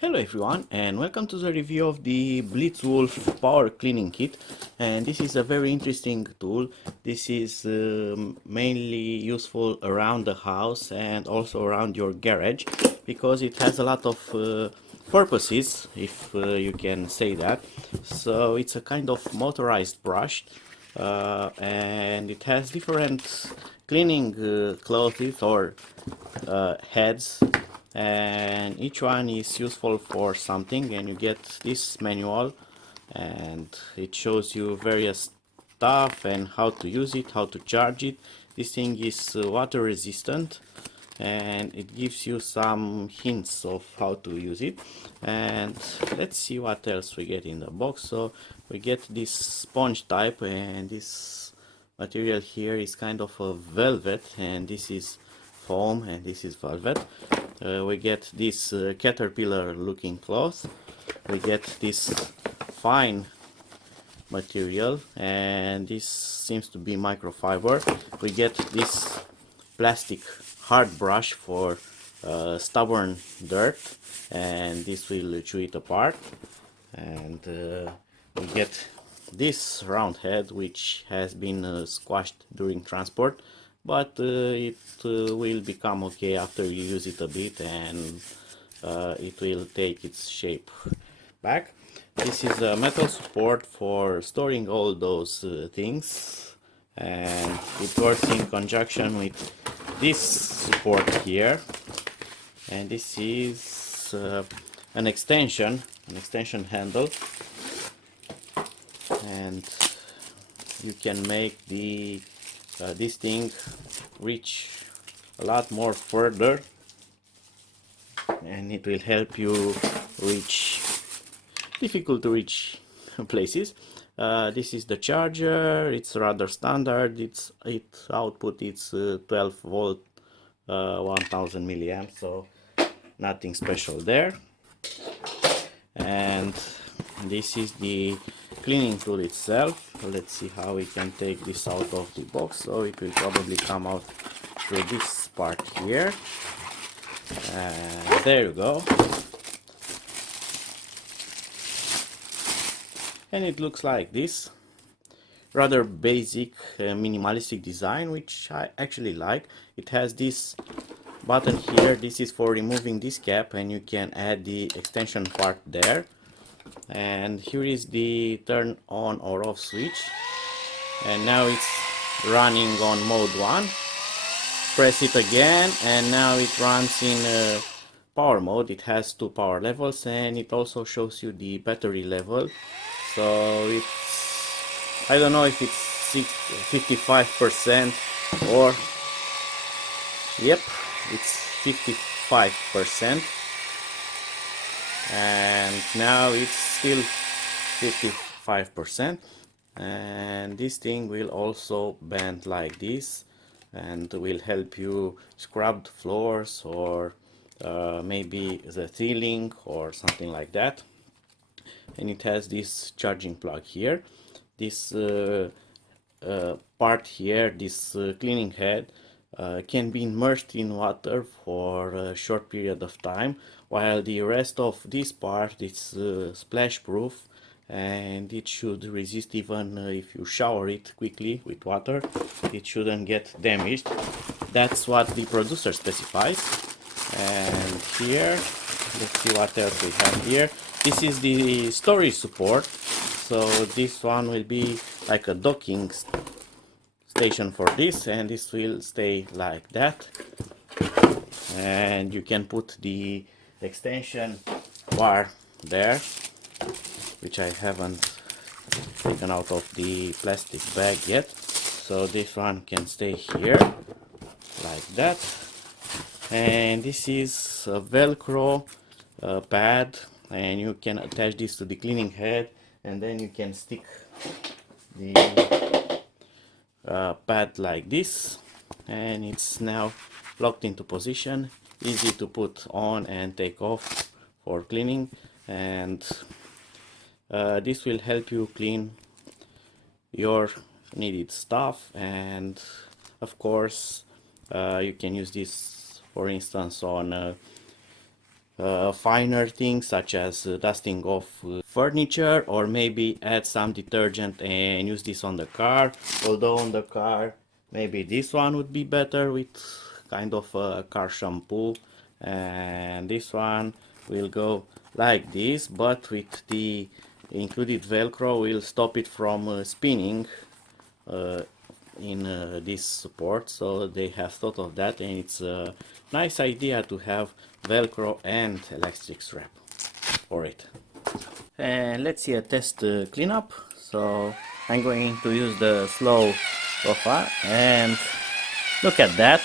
Hello everyone, and welcome to the review of the Blitzwolf Power Cleaning Kit. And this is a very interesting tool. This is mainly useful around the house and also around your garage, because it has a lot of purposes, if you can say that. So it's a kind of motorized brush, and it has different cleaning clothes or heads, and each one is useful for something. And you get this manual, and it shows you various stuff and how to use it, how to charge it. This thing is water resistant, and it gives you some hints of how to use it. And let's see what else we get in the box. So we get this sponge type, and this material here is kind of a velvet, and this is foam, and this is velvet. We get this caterpillar looking cloth. We get this fine material, and this seems to be microfiber. We get this plastic hard brush for stubborn dirt, and this will chew it apart. And we get this round head, which has been squashed during transport, but it will become okay after you use it a bit, and it will take its shape back. This is a metal support for storing all those things, and it works in conjunction with this support here. And this is an extension handle, and you can make the this thing reach a lot more further, and it will help you reach difficult to reach places. This is the charger. It's rather standard. Its output is 12 volt, 1000 milliamps, so nothing special there. And this is the cleaning tool itself. Let's see how we can take this out of the box. So it will probably come out through this part here, and there you go. And it looks like this, rather basic minimalistic design, which I actually like. It has this button here. This is for removing this cap, and you can add the extension part there. And here is the turn on or off switch, and now it's running on mode 1. Press it again, and now it runs in power mode. It has 2 power levels, and it also shows you the battery level. So it's, I don't know if it's 55% or, yep, it's 55%. And now it's still 55%. And this thing will also bend like this, and will help you scrub the floors, or maybe the ceiling or something like that. And it has this charging plug here. This part here, this cleaning head, can be immersed in water for a short period of time, while the rest of this part is splash proof, and it should resist even if you shower it quickly with water. It shouldn't get damaged. That's what the producer specifies. And here, let's see what else we have here. This is the storage support. So this one will be like a docking station for this, and this will stay like that. And you can put the extension bar there, which I haven't taken out of the plastic bag yet. So this one can stay here like that. And this is a velcro pad, and you can attach this to the cleaning head, and then you can stick the pad like this, and it's now locked into position. Easy to put on and take off for cleaning. And this will help you clean your needed stuff. And of course you can use this, for instance, on finer things such as dusting off furniture, or maybe add some detergent and use this on the car. Although on the car maybe this one would be better with kind of a car shampoo, and this one will go like this, but with the included velcro will stop it from spinning in this support. So they have thought of that, and it's a nice idea to have velcro and elastic strap for it. And let's see a test cleanup. So I'm going to use the slow sofa, and look at that.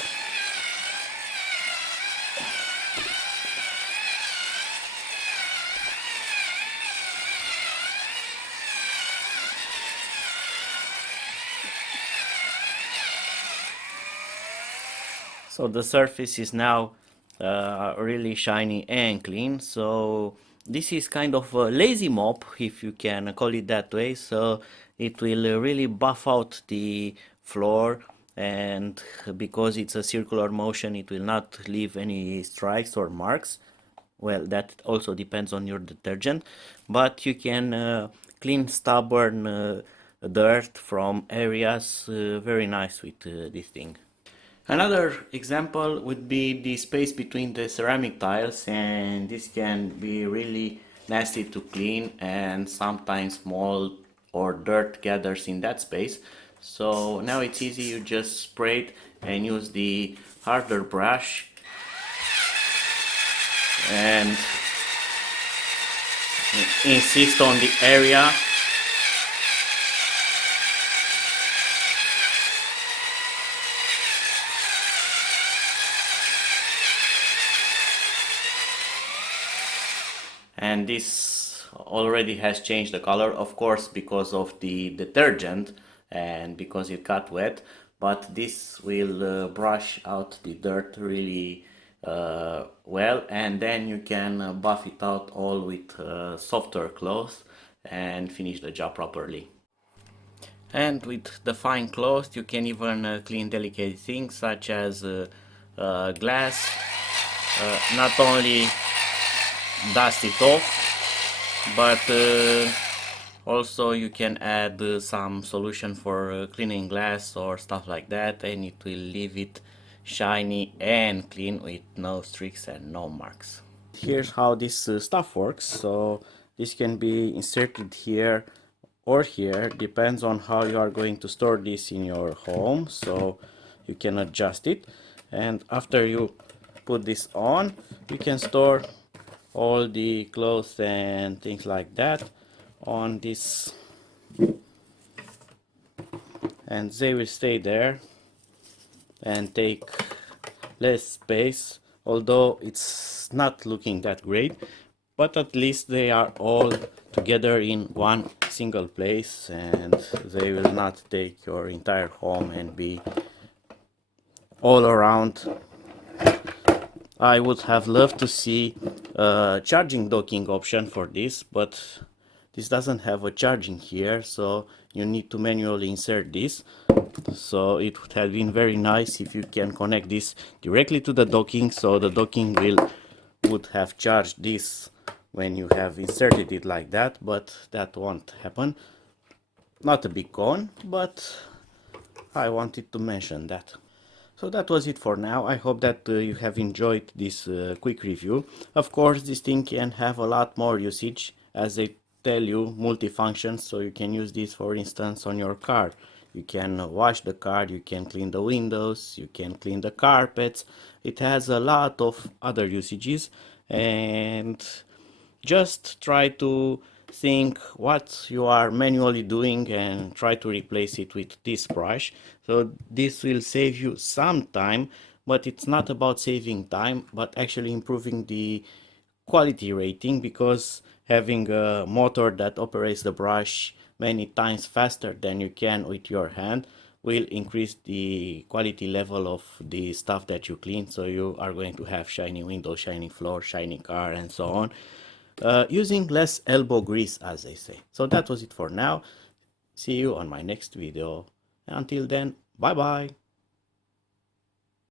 So the surface is now really shiny and clean. So this is kind of a lazy mop, if you can call it that way. So it will really buff out the floor, and because it's a circular motion, it will not leave any strikes or marks. Well, that also depends on your detergent, but you can clean stubborn dirt from areas very nice with this thing. Another example would be the space between the ceramic tiles, and this can be really nasty to clean, and sometimes mold or dirt gathers in that space. So now it's easy, you just spray it and use the harder brush and insist on the area. And this already has changed the color, of course, because of the detergent and because it got wet, but this will brush out the dirt really well, and then you can buff it out all with softer cloth and finish the job properly. And with the fine cloth you can even clean delicate things such as glass. Not only dust it off, but also you can add some solution for cleaning glass or stuff like that, and it will leave it shiny and clean with no streaks and no marks. Here's how this stuff works. So this can be inserted here or here, depends on how you are going to store this in your home, so you can adjust it. And after you put this on, you can store all the clothes and things like that on this, and they will stay there and take less space, although it's not looking that great, but at least they are all together in one single place, and they will not take your entire home and be all around. I would have loved to see a charging docking option for this, but this doesn't have a charging here, so you need to manually insert this. So it would have been very nice if you can connect this directly to the docking, so the docking would have charged this when you have inserted it like that, but that won't happen. Not a big con, but I wanted to mention that. So that was it for now. I hope that you have enjoyed this quick review. Of course, this thing can have a lot more usage, as they tell you, multifunctions, so you can use this, for instance, on your car. You can wash the car, you can clean the windows, you can clean the carpets. It has a lot of other usages, and just try to think what you are manually doing and try to replace it with this brush. So this will save you some time, but it's not about saving time, but actually improving the quality rating, because having a motor that operates the brush many times faster than you can with your hand will increase the quality level of the stuff that you clean. So you are going to have shiny windows, shiny floor, shiny car, and so on, using less elbow grease, as they say. So that was it for now. See you on my next video. Until then, bye bye.